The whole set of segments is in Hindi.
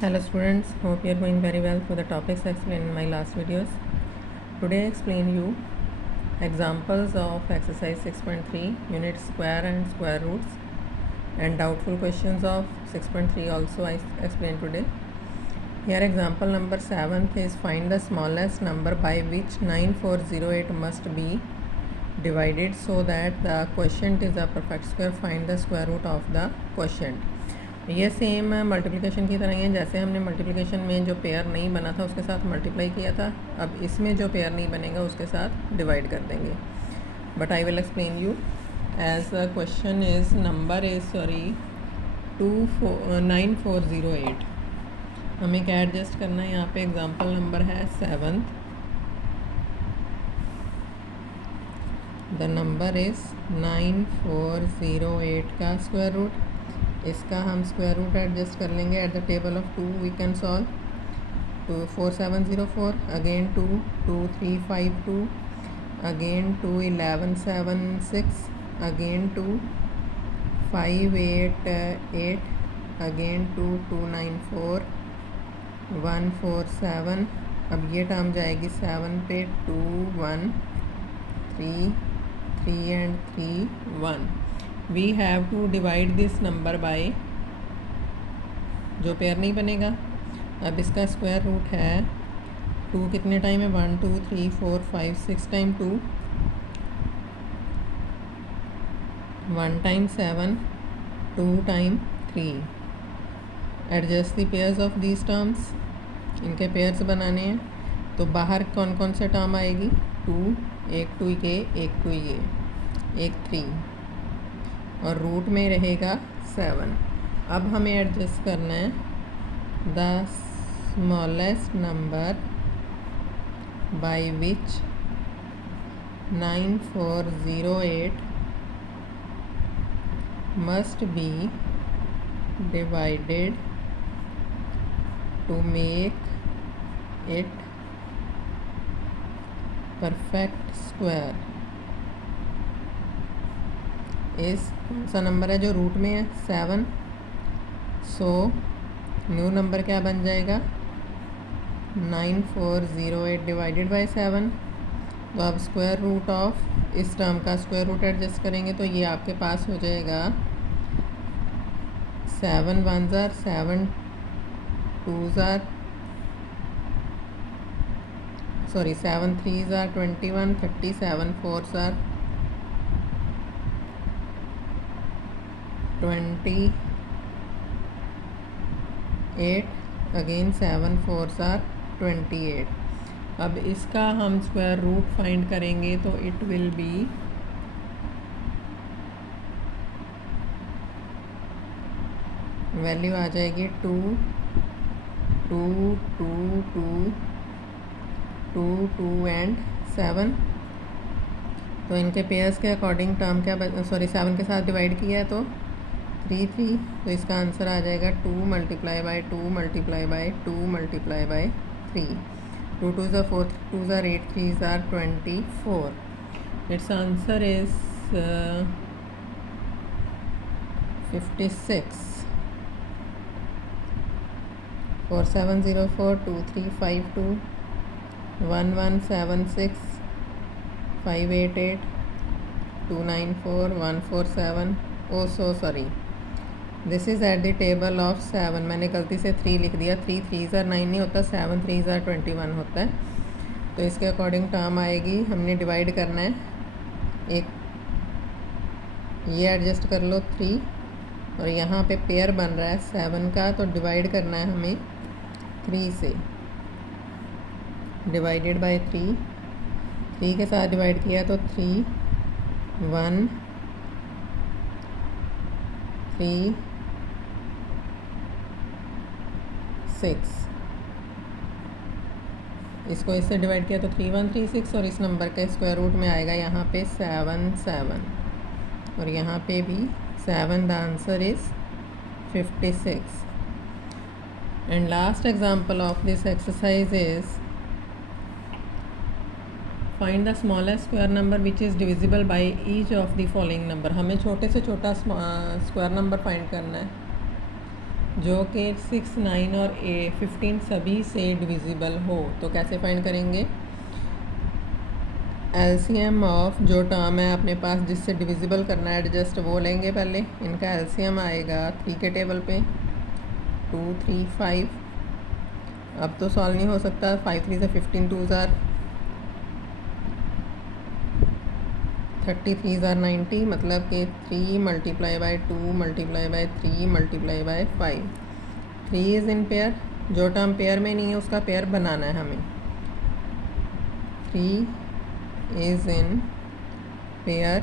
Hello students, hope you are going very well for the topics explained in my last videos. Today I explain you examples of exercise 6.3 unit square and square roots and doubtful questions of 6.3 also I explain today. Here example number 7 is find the smallest number by which 9408 must be divided so that the quotient is a perfect square. Find the square root of the quotient. ये सेम मल्टीप्लिकेशन की तरह ही है जैसे हमने मल्टीप्लिकेशन में जो पेयर नहीं बना था उसके साथ मल्टीप्लाई किया था। अब इसमें जो पेयर नहीं बनेगा उसके साथ डिवाइड कर देंगे। But I will explain you as the question is number is 9408। हमें क्या एडजस्ट करना है, यहाँ पे एग्जांपल नंबर है 7। द नंबर इज 9408 का स्क्वायर रूट, इसका हम स्क्वायर रूट एडजस्ट कर लेंगे। At the table of 2 we can solve. 4704 again 2 2352 again 2 1176 again 2 588 again 2 294 147। अब ये टर्म जाएगी 7 पे 2 1 3 3 and 3 1। We have to divide this number by, जो पेयर नहीं बनेगा। अब इसका स्क्वायर रूट है 2 कितने टाइम है 1 2 3 4 5 6 time 2 1 time 7 2 time 3। Adjust the pairs of these terms, इनके पेयर्स बनाने हैं। तो बाहर कौन कौन से टर्म आएगी 2, एक 2 ये एक 2 ये एक 3 और रूट में रहेगा 7। अब हमें एडजस्ट करना है the smallest number by which 9408 must be divided to make it perfect square. इस कौन सा नंबर है जो रूट में है 7। सो न्यू नंबर क्या बन जाएगा 9408 डिवाइडेड बाय 7। तो अब स्क्वायर रूट ऑफ इस टर्म का स्क्वायर रूट एडजस्ट करेंगे तो ये आपके पास हो जाएगा 7 1 ज़ार 7 2 ज़ार 7 3 ज़ार 21 37 4 ज़ार 28 अगेन 7 4 ज़ार 28। अब इसका हम स्क्वायर रूट फाइंड करेंगे तो इट विल बी वैल्यू आ जाएगी 2 2 2 2 2 2 एंड 7। तो इनके पेयर्स के अकॉर्डिंग टर्म क्या 7 के साथ डिवाइड किया है तो 3 3। तो इसका आंसर आ जाएगा 2 multiply by 2 multiply by 2 multiply by 3। 2 2 ज़ार 4 2 ज़ार 8 3 ज़ार 24। It's answer is 56। 4704 2352 1176 588 294 147। Oh so sorry, this is at the table of 7। मैंने गलती से 3 लिख दिया। 3 3 ज़ार 9 नहीं होता, 7 3 ज़ार 21 होता है। तो इसके अकॉर्डिंग टर्म आएगी, हमने डिवाइड करना है। एक ये एडजस्ट कर लो 3 और यहाँ पे पेयर बन रहा है 7 का, तो डिवाइड करना है हमें 3 से। डिवाइडेड बाय 3 के साथ डिवाइड किया तो 3 1 3 6। इसको इससे डिवाइड किया तो 3 1 3 6 और इस नंबर के स्क्वायर रूट में आएगा यहाँ पे 7 7 और यहाँ पे भी 7। The answer is 56। And last example of this exercise is find the smallest square number which is divisible by each of the following number. हमें छोटे से छोटा स्क्वायर नंबर फाइंड करना है। जो कि 6, 9 और 15 सभी से डिविजिबल हो। तो कैसे फाइंड करेंगे? एलसीएम ऑफ जो टर्म है अपने पास जिससे डिविजिबल करना है एडजस्ट, वो लेंगे पहले। इनका एलसीएम आएगा 3 के टेबल पे 2, 3, 5। अब तो सॉल्व नहीं हो सकता, 5 3 से 15, 2 ज़ार 30, 3 ज़ार 90, मतलब कि 3 multiply by 2 multiply by 3 multiply by 5। 3 is in pair, जो टर्म पेयर में नहीं है उसका पेयर बनाना है हमें। 3 is in pair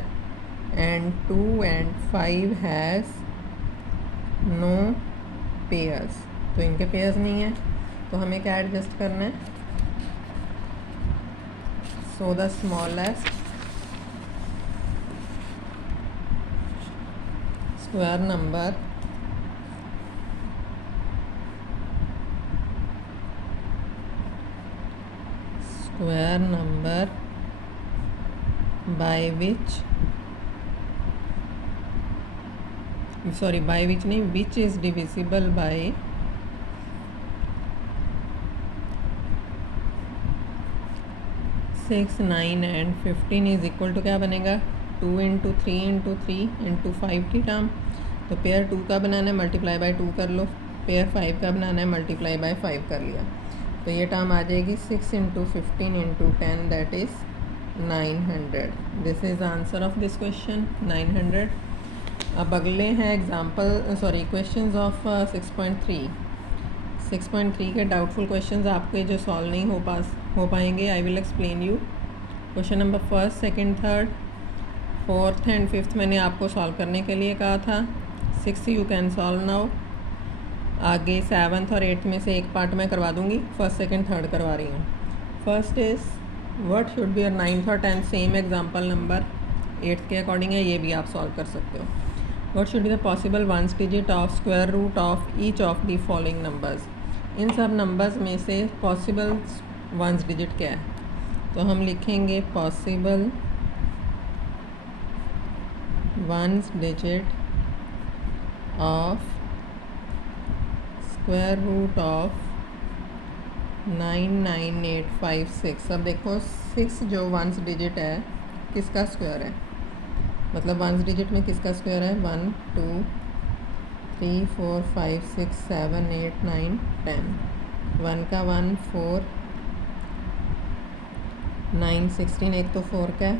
and 2 and 5 has no pairs, तो इनके पेयर्स नहीं है, तो हमें क्या एडजस्ट करना है? So the smallest square number by which which is divisible by 6, 9 and 15 is equal to क्या बनेगा? 2 इंटू 3 इंटू 3 इंटू 5 की टर्म। तो पेयर 2 का बनाना है, मल्टीप्लाई बाय 2 कर लो। पेयर 5 का बनाना है, मल्टीप्लाई बाय 5 कर लिया। तो ये टर्म आ जाएगी 6 into 15 into 10, that is 900। This is answer of this question, 900। अब अगले हैं क्वेश्चंस ऑफ 6.3। 6.3 के डाउटफुल क्वेश्चंस आपके जो सॉल्व नहीं हो पाएंगे, आई will explain you. Question number 1, 2, 3, 4 and 5 मैंने आपको सॉल्व करने के लिए कहा था। 6 यू कैन सॉल्व नाउ। आगे 7th और 8th में से एक पार्ट मैं करवा दूंगी, 1st, 2nd, 3rd करवा रही हूँ। First is what should B 9th और 10th, same example number 8th के अकॉर्डिंग है, ये भी आप सॉल्व कर सकते हो। What should be the possible ones digit of square root of each of the following numbers. इन सब नंबर्स में से पॉसिबल वंस डिजिट क्या है? तो हम लिखेंगे possible ones digit of square root of 99856। अब देखो 6 जो वंस डिजिट है किसका स्क्वायर है, मतलब वंस डिजिट में किसका स्क्वायर है? 1, 2, 3, 4, 5, 6, 7, 8, 9, 10। 1 का 1, 4, 9, 16, एक तो 4 का है,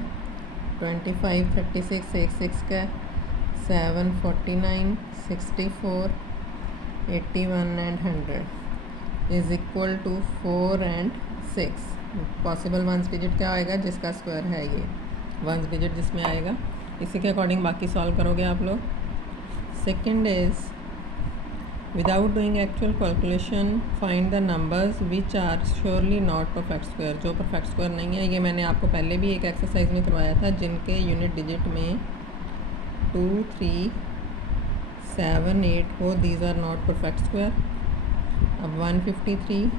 25, 36, एक 6 का है, 7, 49, 64, 81 and 100 is equal to 4 and 6। Possible ones digit क्या आएगा? जिसका स्क्वायर है ये वंस डिजिट जिसमें आएगा, इसी के अकॉर्डिंग बाकी सॉल्व करोगे आप लोग। Second is without doing actual calculation find the numbers which are surely not perfect square. जो परफेक्ट स्क्वायर नहीं है, ये मैंने आपको पहले भी एक एक्सरसाइज में करवाया था, जिनके यूनिट डिजिट में 2, 3, 7, 8 हो, these are not perfect square. अब 153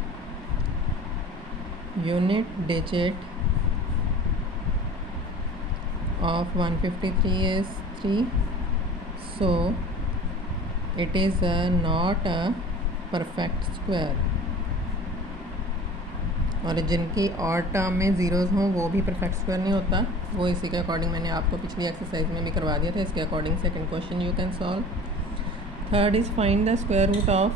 unit digit of 153 is 3, so it is not a perfect square। और जिनकी और टर्म में ज़ीरोज़ हों वो भी परफेक्ट स्क्वायर नहीं होता, वो इसी के अकॉर्डिंग मैंने आपको पिछली एक्सरसाइज में भी करवा दिया था। इसके according second question you can solve. Third is find the square root of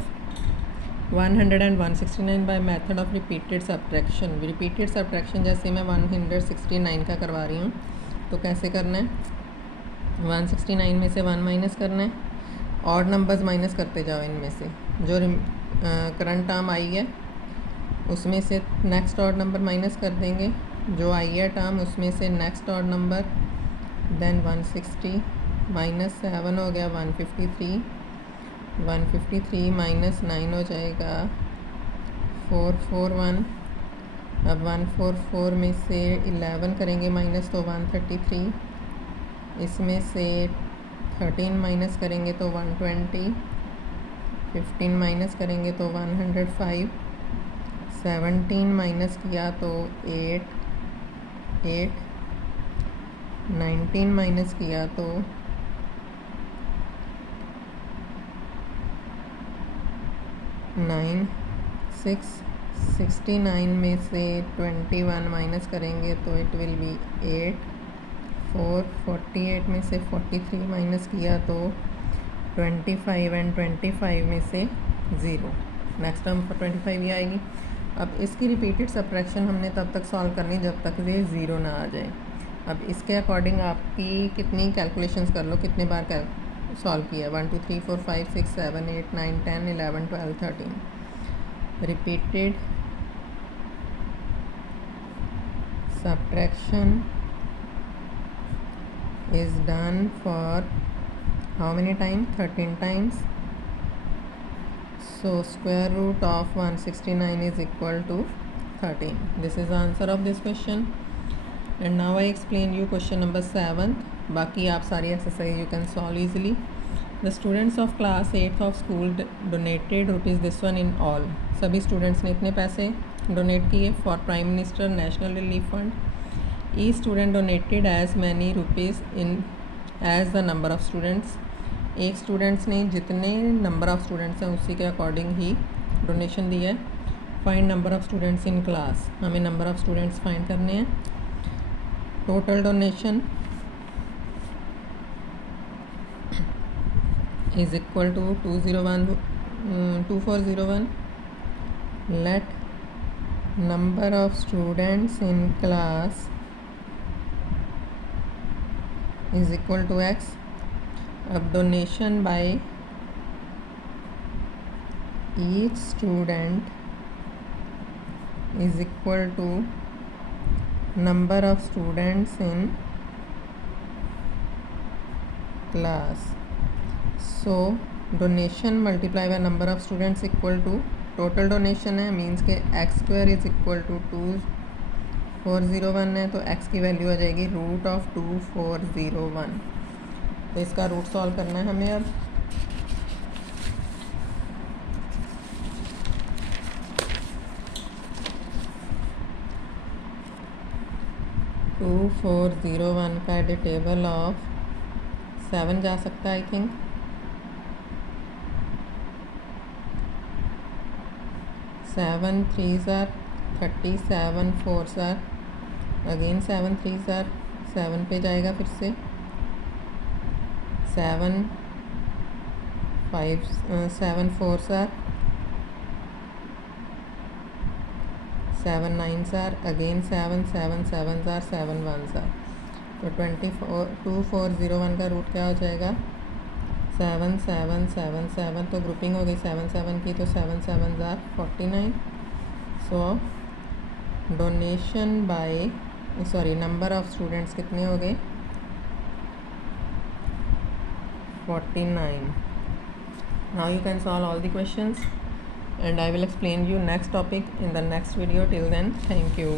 100 and 169 by method of repeated subtraction. Repeated subtraction जैसे मैं 169 का करवा रही हूँ, तो कैसे करना है? 169 में से 1 माइनस करना है, और नंबर्स माइनस करते जाओ। इनमें से जो करंट टर्म आई है उसमें से नेक्स्ट ऑड नंबर माइनस कर देंगे, जो आई है टर्म उसमें से next odd number, then 160 minus 7 हो गया 153, 153 माइनस 9 हो जाएगा 441। अब 144 में से 11 करेंगे माइनस तो 133, इसमें से 13 माइनस करेंगे तो 120, 15 माइनस करेंगे तो 105, 17 माइनस किया तो 8, 19 माइनस किया तो 9 6 69 में से 21 माइनस करेंगे तो इट विल बी 8 4 48 में से 43 माइनस किया तो 25 एंड 25 में से 0। नेक्स्ट टर्म पर 25 ही आएगी। अब इसकी रिपीटेड सब्ट्रैक्शन हमने तब तक सॉल्व करनी जब तक ये 0 ना आ जाए। अब इसके अकॉर्डिंग आपकी कितनी कैलकुलेशंस कर लो, कितने बार सॉल्व किया, 1 2 3 4 5 6 7 8 9 10 11 12 13। Repeated subtraction is done for how many times? 13 times. So square root of 169 is equal to 13. This is the answer of this question. And now I explain you question number 7. बाकी आप सारी exercise you can solve easily. The students of class 8th of school donated rupees this one in all. सभी students ने इतने पैसे डोनेट किए for prime minister national relief fund. Each student donated as many rupees in as the number of students. एक स्टूडेंट्स ने जितने नंबर ऑफ़ स्टूडेंट्स हैं उसी के अकॉर्डिंग ही डोनेशन दिया है। Find number of students in class, हमें नंबर ऑफ़ स्टूडेंट्स फाइंड करने हैं। Total donation is equal to 2401. Let number of students in class is equal to x. अब donation by each student is equal to number of students in class. So donation multiply by number of students equal to total donation है, मीन्स के x square is equal to 2401 है, तो x की वैल्यू आ जाएगी रूट ऑफ 2401। तो इसका रूट सॉल्व करना है हमें। अब टू 401 का एट टेबल ऑफ 7 जा सकता है I think. 7 3s are 30, 7 4s are again 7 3s are 7 पे जाएगा फिर से। 7 4s are 7 9s are again 7 7s are 7 1s are। तो 2401 का रूट क्या हो जाएगा? 7 7 7 7। तो ग्रुपिंग हो गई 7 7 की, तो 7 7s are 49। So donation by number of students कितने हो गए? 49। Now you can solve all the questions and I will explain you next topic in the next video. Till then, thank you.